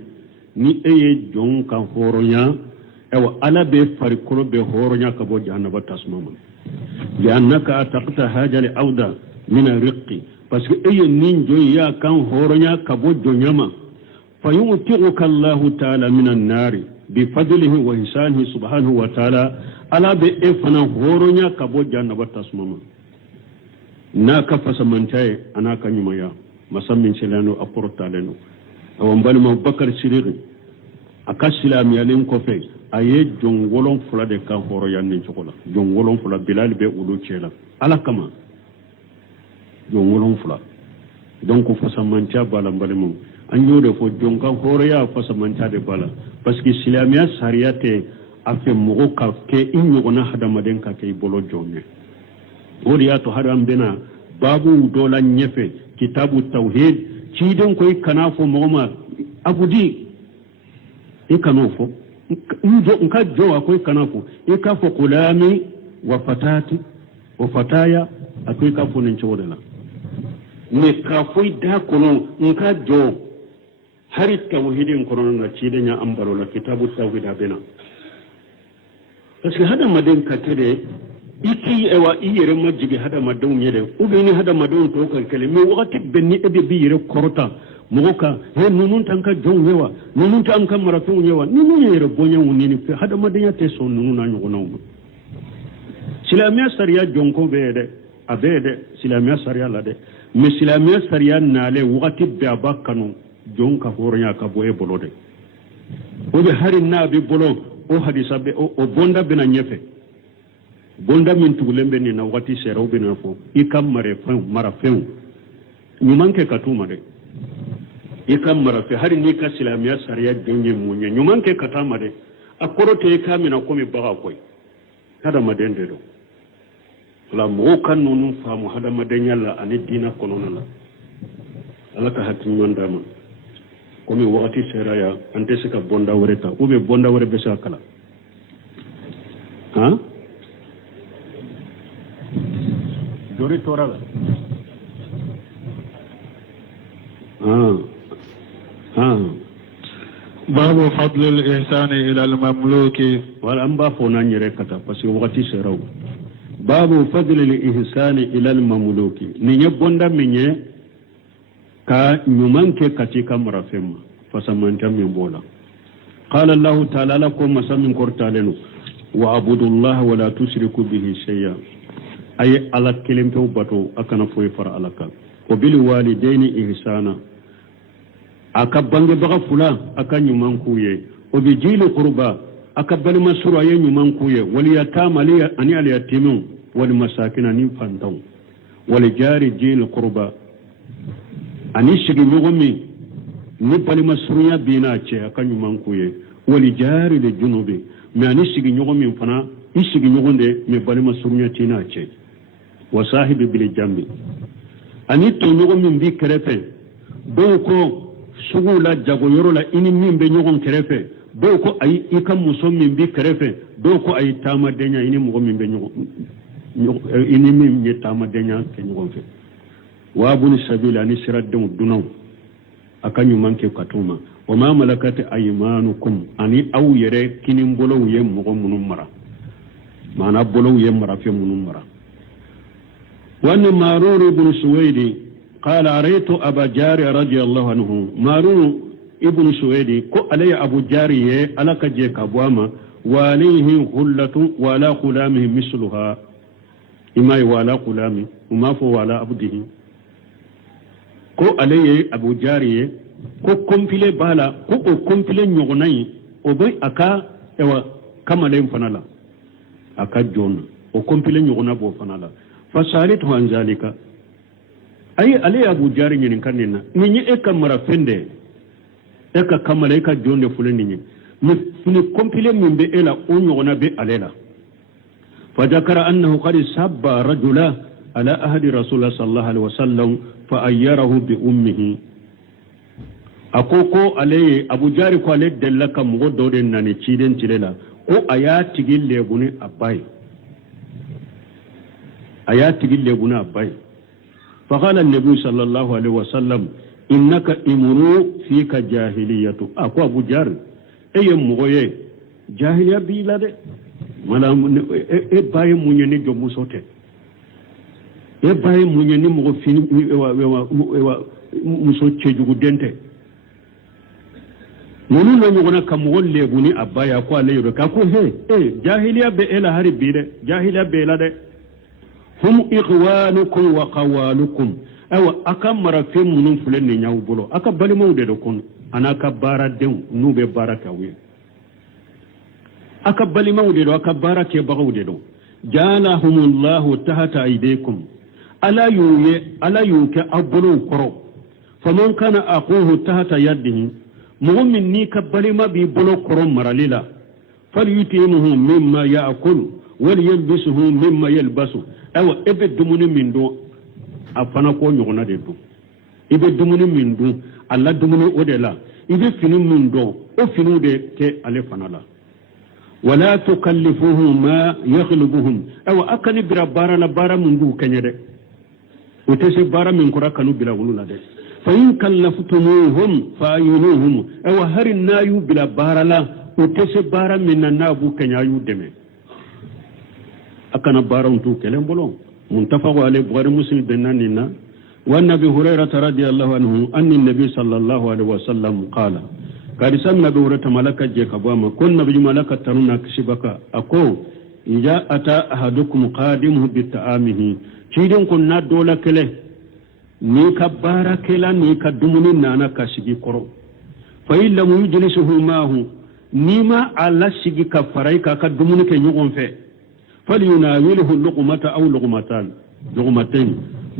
ni eye jonka horonya ewa ala be farikolo be horonya kabo jahannaba tasmama liannaka ataqta haja li awda min riqi parce que eye ninjo ya kan horonya kabo jonyama fayuti'uka Allah ta'ala min an-nar bi fadlihi wa ihsanihi subhanahu wa ta'ala ala be efana horonya kabo jahannaba tasmama na ka fasamantaye ana ka nyumaya masammin silano aportaleno awon balma bakar sirri aka silamiyalen kofe aye jongolon fula de kan horo yannin chokola jongolon fula bilal be ulu chela ala kama jongolon fula donc fasamanta bala balmo an yode fo jonka horo ya fasamanta de bala parce que silamiya sariyate afe mogo ka ke inyogona hadamaden ka ke bolo jonne wodi to haram bena babu dola nyefe kitabu tauhid ciden koy kanafo mogoma abudi e kanofo nka jowa koy kanafo e ka fo kulami wa fatati wa fataya akoy ka fo nin chawdala me ka foy da kono nka jo hari tauhidin kono na ciden ya ambaro la kitabu tauhid bena parce que hadamaden ka tede iki ewa iyere majigi hada madon yede ubini hada madon to kan kele me wakati benni ebe bi yere korota moka he nunun tanka jon yewa nunun tanka maratu yewa nunun yere bonya wonini fe hada madanya te so nunun na nyugo nawo silamiya sariya jonko bede abede silamiya sariya lade me silamiya sariya nale wakati be abakano jonka horonya ka boye bolode obe hari na bi bolo o hadisa be o bonda bena nyefe bonda min tugulembe ni na wakati sero bena fo ikam mare fen mara fen nyumanke katuma de ikam mara fe hari ni ka silamiya sariya denye munye nyumanke katama de akorote ikamina komi baga koy kada madende do la mo kan nonu famu hada madenya la ani dina konona la ala ka hatin yondama komi wakati sera ya ante sika bonda wereta ube bonda were besa kala ha dori torala باب فضل الإحسان إلى المملوك والأنبا فونان يركتا بس وقتي سراو باب فضل الإحسان إلى المملوك نيبوندا مني ka nyumanke katika marafema fasamanta min bola qala allah ta'ala lakum masamin kortalenu wa abudullah wa la tushriku bihi shay'a ay ala kelempe bato akana foy fara alaka wa bil walidaini ihsana aka bange baga fula aka nyumankuye o bi jili qurba aka bal masura ye nyumankuye wal yatama li ani al yatimun wal masakin ni fantaw wal jari jili qurba ani sigi ñogomi ni balima surunya bina ce aka ñumankuye wali jari de junubi mais ani sigi ñogomi fana i sigi ñogonde mais balima surunya tina ce wa sahibi bil jambi ani to ñogomi bi kerefe do ko sugu la jago yoro la ini min be ñogon kerefe do ko ay ikam muso min bi kerefe do ko ay tama denya ini mo min be ñogon ini min ye tama denya ke ñogon fe wa buni sabila ni siradun dunaw akanyu manke katuma wa ma malakat aymanukum ani aw yere kinin bolow ye mo munum mara mana bolow ye mara fe munum mara wa ni marur ibn suwaidi qala araytu aba jari radiyallahu anhu marur ibn suwaidi ko alayya abu jari ye alaka je kabwama wa alayhi hullatu wa la khulamihi misluha imay wala khulami uma fo wala abdihi ko alaye abu jariye ko kompile bala ko o kompile nyogonai o be aka ewa kamale mfanala aka jona o kompile nyogona bo fanala fasalitu an zalika ay alaye abu jari nyin kanina ninyi e kamara fende e ka kamale ka jonde fulani nyi ni kompile mimbe ela o nyogona be alela fadakara annahu qad sabba rajula ala ahdi rasulullah sallallahu alaihi wasallam فأيره بأمه أكوكو عليه أبو جاري كو عليه دلك مغدورين ناني تشيدين تليلا كو آيات تجيل ليبوني أباي آيات تجيل ليبوني أباي فقال النبي صلى الله عليه وسلم إنك إمرو فيك جاهلية أكو أبو جاري أي مغوية جاهلية بيلا دي مالا إباي مونيني جمو سوتي e baye muñani mo fini muso cejugu dente nonu no nyogona kam wolle buni abaya ko ale yoro ka ko he jahiliya be ela hari bide jahiliya be la de hum ikhwanukum wa qawalukum awa aka marafe munun fulen ne nyaw bolo aka balimaw de do kon anaka bara den nube baraka wi aka balimaw de do aka barake bagaw de do jalahumullahu tahta aydikum ala yuke abulu koro faman kana aquhu tahta yadihi mu'min ni ka balima bi bolo koro maralila falyutimuhu mimma ya'kul wal yalbisuhu mimma yalbasu awa ebe dumuni min do afana ko nyogona de do ibe dumuni min do alla dumuni odela ibe fini min do o finu de ke ale fanala wala tukallifuhu ma yakhlubuhum awa akani bira bara la bara mun du kanyede o tese bara min kura kanu bila wulula de fa in kallaftumuhum fa ayunuhum awa harin nayu bila bara la o tese bara min na bu kanyayu deme akana bara untu kelen bolon muntafaq alayhi bukhari muslim benanina wa nabi hurairah radiyallahu anhu anni nabi sallallahu alaihi wasallam qala kadi sam nabi hurairah malaka je kabama kun nabi malaka taruna kishibaka ako ija ata ahadukum qadimuhu bi ta'amihi cidin kun na dola kele ni ka bara kela ni ka dumuni nana ka shigi koro fa illa yujlisuhu mahu nima ala shigi ka farai ka dumuni ke nyugon fe فليناوله اللقمة أو لقمتان لقمتين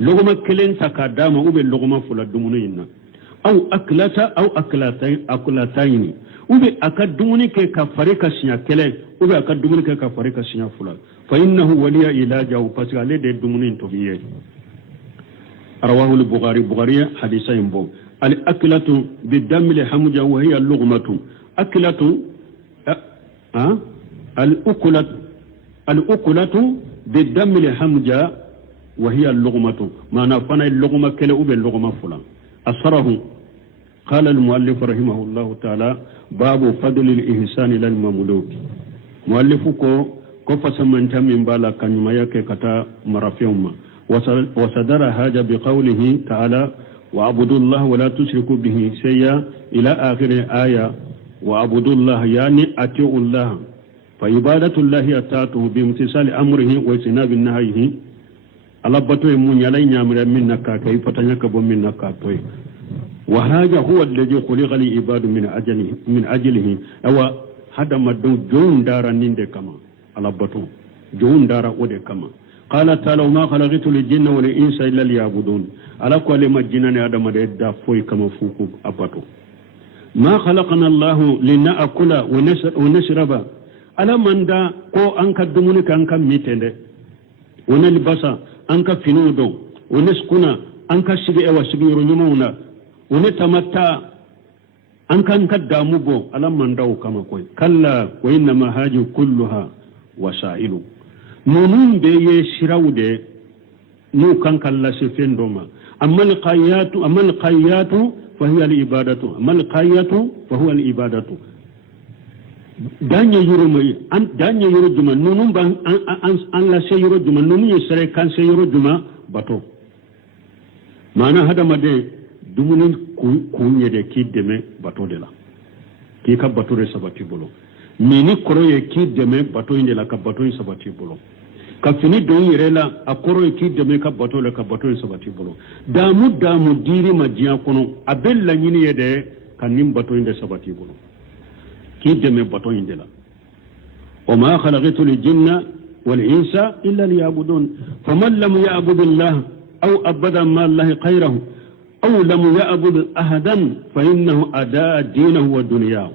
لقمة كلين تكادام أو باللقمة فلا دمونين أو أكلة أو أكلتين أو بأكدموني كفريق سيا كلين أو بأكدموني كفريق سيا فلا فإنه ولي علاجه فسأله دي دمونين تبيه رواه البخاري حديثين بو الأكلة بالدم لحمجة وهي اللقمة أكلة الأكلة بالدم لحمجة وهي اللغمة ما نفنا اللغمة كلا باللغمة فلان أصره قال المؤلف رحمه الله تعالى باب فضل الإحسان للمملوك مؤلفكو كفس من تم بالا كان ما يكتا مرافيوما وصدر هذا بقوله تعالى وعبدوا الله ولا تشركوا به شيئا إلى آخر آية وعبدوا الله يعني أتيوا الله فعبادة الله أتاته بامتثال أمره واجتناب نهيه على بطوي من يلين يامر منك كيف تنكب منك توي وهذا هو الذي خلق العباد من أجله أو هذا مدو جون دارا نند كما على بطو جون دارا ود كما قال تعالى ما خلقت الجن والإنس إلا ليعبدون على كل ما جنان آدم دا فوي كما فوق أبطو ما خلقنا الله لنأكل ونشرب ala manda ko an ka dumuni kan kan mitende wona libasa an ka finu do wona skuna an ka shige ewa shige ro nyumuna wona tamatta an kan ka damu bo ala manda o kama koy kalla wa inna ma haji kulluha wasailu nunun be ye shirawde nu kan kala se fendoma amma al qayatu fa hiya al ibadatu amma al qayatu fa huwa al ibadatu danya yuro mai an danya yuro juma nunun ban an la se yuro juma nunun ye sere kan se yuro juma bato mana hada made dumunin kunye de ki deme bato de la ki ka bato re sabati bolo mini koro ye ki deme bato inde la ka bato sabati bolo ka fini don yere la akoro ye ki deme ka bato le ka bato sabati bolo damu diri majiya kono abella nyini ye de kanim bato inde sabati bolo كيدم بطوين دلا وما خلقت الجن والإنس إلا ليعبدون فمن لم يعبد الله أو أبدا ما الله خيره أو لم يعبد أحدا فإنه أداء دينه ودنياه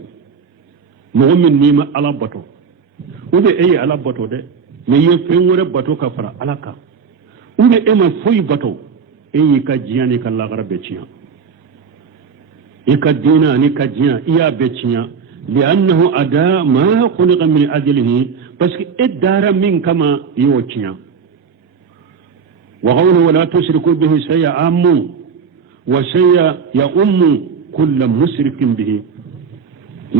مؤمن نيما على بطو وده أي على بطو ده ميفين ورب بطو كفر على كا وده إما فوي بطو أي كجياني كالله غرب بيتيا إيكا دينا نيكا جيان إيا بيتيا لأنه أداء ما خلق من أجله بس إدار من كما يوتيا وقوله ولا تشركوا به شيئا أم وشيئا يؤم كل مشرك به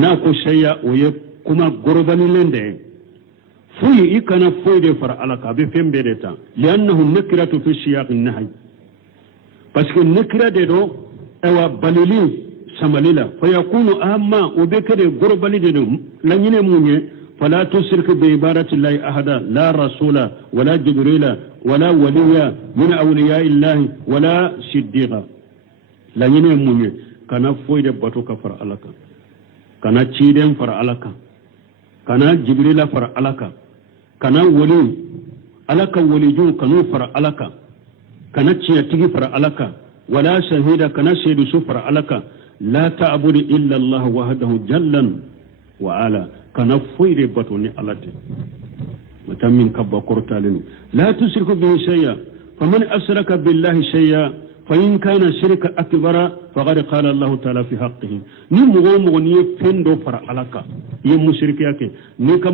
ناكو شيئا ويكما قربان لنده فوي إكنا فوي دي فرعلك بفهم بيرتا لأنه النكرة في السياق النهي بس النكرة دي دو أو بليلين samalila fa yakunu amma ubekere gorobali de dum la nyine munye فلا تشرك بعبادة الله أحدا لا رسول ولا جبريل ولا ولي من أولياء الله ولا صديقا لا ينمي كان فويد باتوك فر ألك كان تشيدن فر ألك كان جبريل فر ألك كان ولي ألك وليجو كانوا فر ألك كان تشيتي فر ألك ولا شهيد كان شهيد سفر ألك لا تعبد إلا الله وحده جلا وعلا كان فويد باتوني ألك متمن كبا قرطالين لا تشرك به شيئا فمن أشرك بالله شيئا فإن كان شرك أكبر فقد قال الله تعالى في حقه نمغو مغني فندو فر علىك يمشركيك نيكا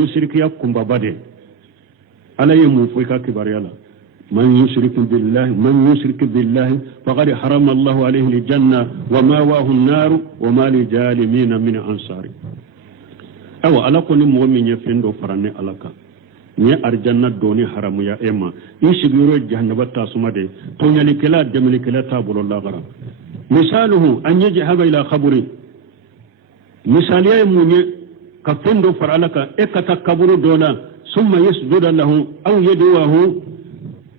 مشركيا كمبا بادي على يمفويكا كبار يلا من يشرك بالله فقد حرم الله عليه الجنة وماواه النار وما للظالمين من أنصار أو على كل مؤمن يفندو فرني علىك ni arjanna doni haramu ya ema ishigiro jahannaba tasumade tonyali kala demli kala tabulo lagara misaluhu an yajhaba ila khabri misaliya munye kafendo faralaka ekata kaburu dola summa yasjudu lahu aw yadwahu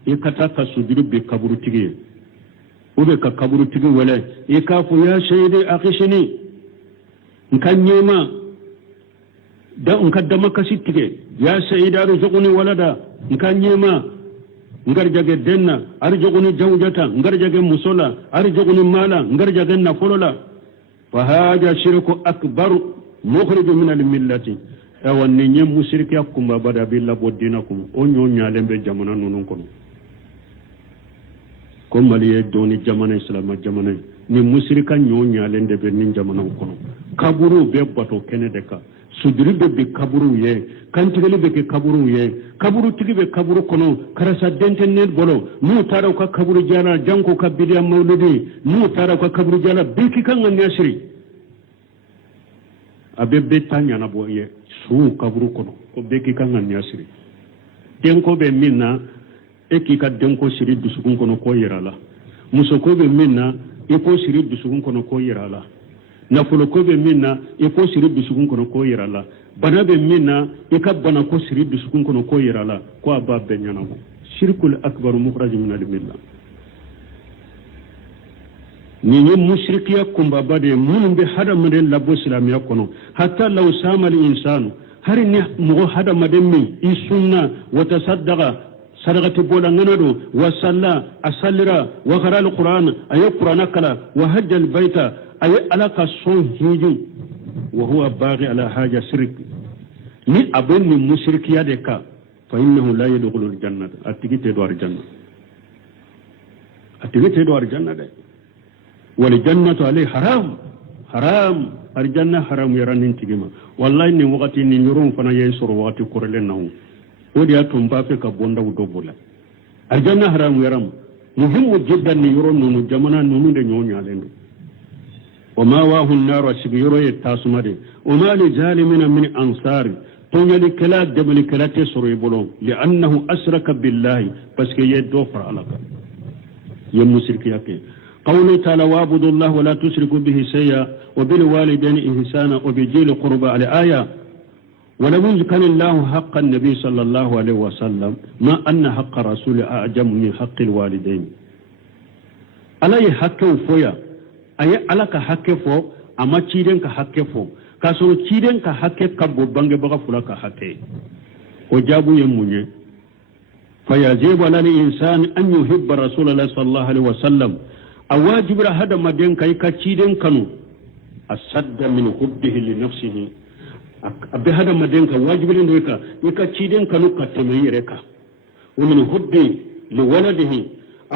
ekata kasujudu be kaburu tigi ube ka kaburu tigi wala ekafu ya shayde akhishini nkanyema da nkaddama kasittige ya sayida arzuquni walada nkanyema ngarjage denna arzuquni jawjata ngarjage musola arzuquni mala ngarjage nafolola fa hada shirku akbar mukhrij min al millati awan ni mushriki akumba bada billa bodinakum onyo nyalembe jamana nunun kono ko maliye doni jamana islam jamana ni mushrika nyo nyalende be nin jamana kono kaburu be bato kenede ka sudiri be kaburu ye kantigale be kaburu ye kaburu tigi be kaburu kono karasa dentenne bolo mu tara ka kaburu jana janko ka bidiya mauludi mu tara ka kaburu jana biki kan ngani asiri abebe tanya na boye su kaburu kono ko biki kan ngani asiri denko be minna eki ka denko siri dusukun kono ko yirala musoko be minna eko siri dusukun kono ko yirala nafolo ko be minna eko siri dusukun kono ko yirala bana be minna eka bana ko siri dusukun kono ko yirala ko aba be nyana mo shirkul akbar mukhraj min al millah ni mushrikiya kumba bade mun be hada maden labo islamiya kono hatta law sama al insanu hari ni mo hada maden mi isunna wa tasaddaqa sadaqati bola nganado wa salla asallira wa qara al qur'an ay qur'ana kala wa hajja al baita ay alaka son hiji wa huwa baghi ala haja shirk ni abin ni mushrikiya de ka fa innahu la yadkhulu al jannata atigite do ar janna de wal jannatu alay haram ar janna haram yaranin tigima wallahi ni wakati ni nyoron fana yey soro wati korele nawo odi atum ba fe ka bonda do bola ar janna haram yaram muhimmu jiddan ni yoron nonu jamana nonu de nyonya lendo وما واه النار سبيرو يتاسمدي وما لظالمين من انصار تونيلي كلا دبل كلا تسري بولون لانه اشرك بالله بس كي يدوفر على يا مشرك ياكي قوله تعالى واعبدوا الله ولا تشركوا به شيئا وبالوالدين احسانا وبذي القربى على ايه ولو كان الله حق النبي صلى الله عليه وسلم ما ان حق رسول اعجم من حق الوالدين على حق فويا aye alaka hakke fo ama ciden ka hakke fo kasoro ciden ka hakke kabbo bange baga fulaka hakke o jabu yemunye fayajibu ala al-insan an yuhibba rasulullah sallallahu alaihi wasallam awajibra hada maden kai ka ciden kanu asadda min hubbihi li nafsihi abbe hada maden ka wajibin do ka ciden kanu ka tamayire ka wa min hubbi li waladihi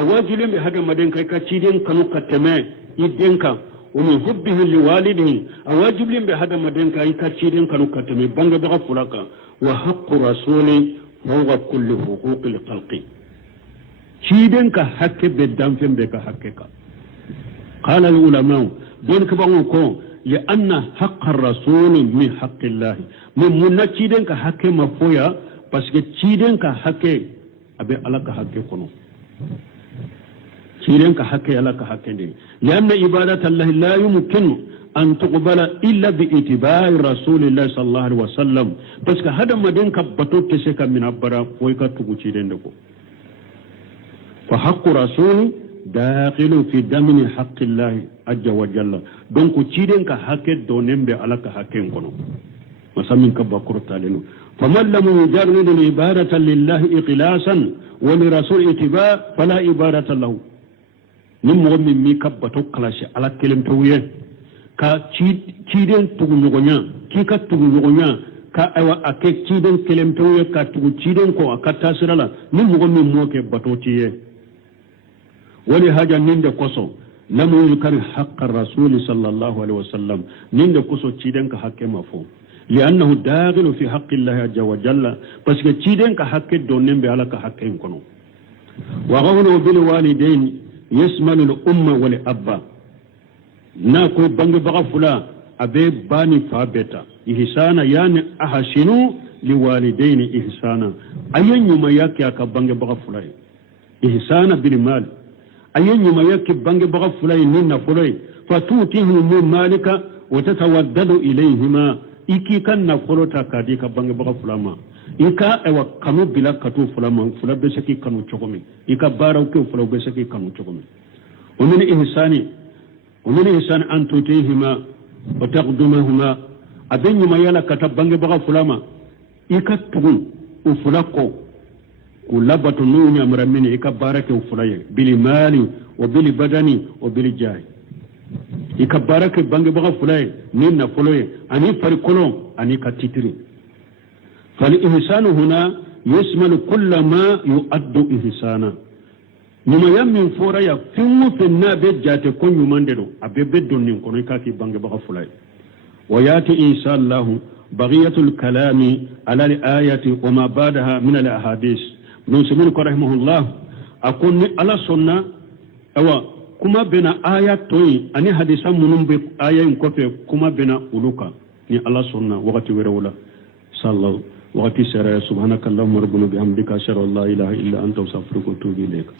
awajibin bi hada maden kai ka ciden kanu ka tamay idenka ومن حبه لوالده أواجب لهم بهذا مدينك أي كتشيرين كانوا كتمي بانغ بغفلك وحق رسولي هو كل حقوق الخلق شيرين كحق بدام فين بك حقك قال العلماء دونك بانوكو لأن حق الرسول من حق الله من منا شيرين كحق مفويا بس شيرين كحق أبي ألاك حق كنو شيرين كحق ألاك حق دي لأن عبادة الله لا يمكن أن تقبل إلا بإتباع رسول الله صلى الله عليه وسلم بس هذا ما دينك بطوط تسيك من أبرا ويكا تقوشيدين دكو فحق رسول داخل في دمن حق الله عز وجل دونك تشيدين كحق دونين بألك حقين كنو مسامين كبكور تالينو فمن لم يجرد العبادة لله إخلاصا ولرسول اتباع فلا عبادة له نمو من مي كبتو كلاش على كلمة تويه ka ciden tugu ñogoña kika tugu ñogoña ka awa ake ciden kelemtewye ka tugu ciden ko a katta sirala ni mogo min moke batotiye wali haja ninde koso lamu yukari haqqa rasuli sallallahu alaihi wasallam ninde koso ciden ka hakke ma fo li'annahu dakhilu fi haqqi llahi azza wa jalla parce que ciden ka hakke donnen be ala ka hakke kono wa qawlu bil walidain yasmalu al umma wal abba na ko bange baga fula abe bani fabeta ihsana yani ahsinu liwalidaini ihsana ayen yuma yake aka bange baga fula ihsana bil mal ayen yuma yake bange baga fula ninna fulai fatutihi min malika wa tatawaddadu ilayhima iki kan na fulota kadi ka bange baga fula ma ika ewa kanu bila katu fula ma fula be saki kanu chokomi ika baraw ke fula be saki kanu chokomi ومن ihsani ومن إحسان أن تطيعهما وتقدمهما أبين ما يلا كتبانج بغا فلاما إكتبون وفلاكو ولبط نوني أمرمني إكبارك وفلاي بالمال وبالبدن وبالجاه إكبارك بانج بغا فلاي نينا فلاي أني فريقلون أني كتتري فالإحسان هنا يشمل كل ما يؤد إحسانا numa yammin fora ya fimu finna be jate ko nyumande do abe beddon nin kono kaki bange baka fulay wa yati insha Allah baghiyatul kalami ala al ayati wa ma ba'daha min al ahadith no simin ko rahimahullah akon ala sunna awa kuma bena ayat toy ani hadisa munum be ayayin ko fe kuma bena uluka ni ala sunna wakati wala sallallahu wakati sara subhanakallahumma rabbuna bihamdika ashhadu an la ilaha illa anta astaghfiruka wa atubu ilayk.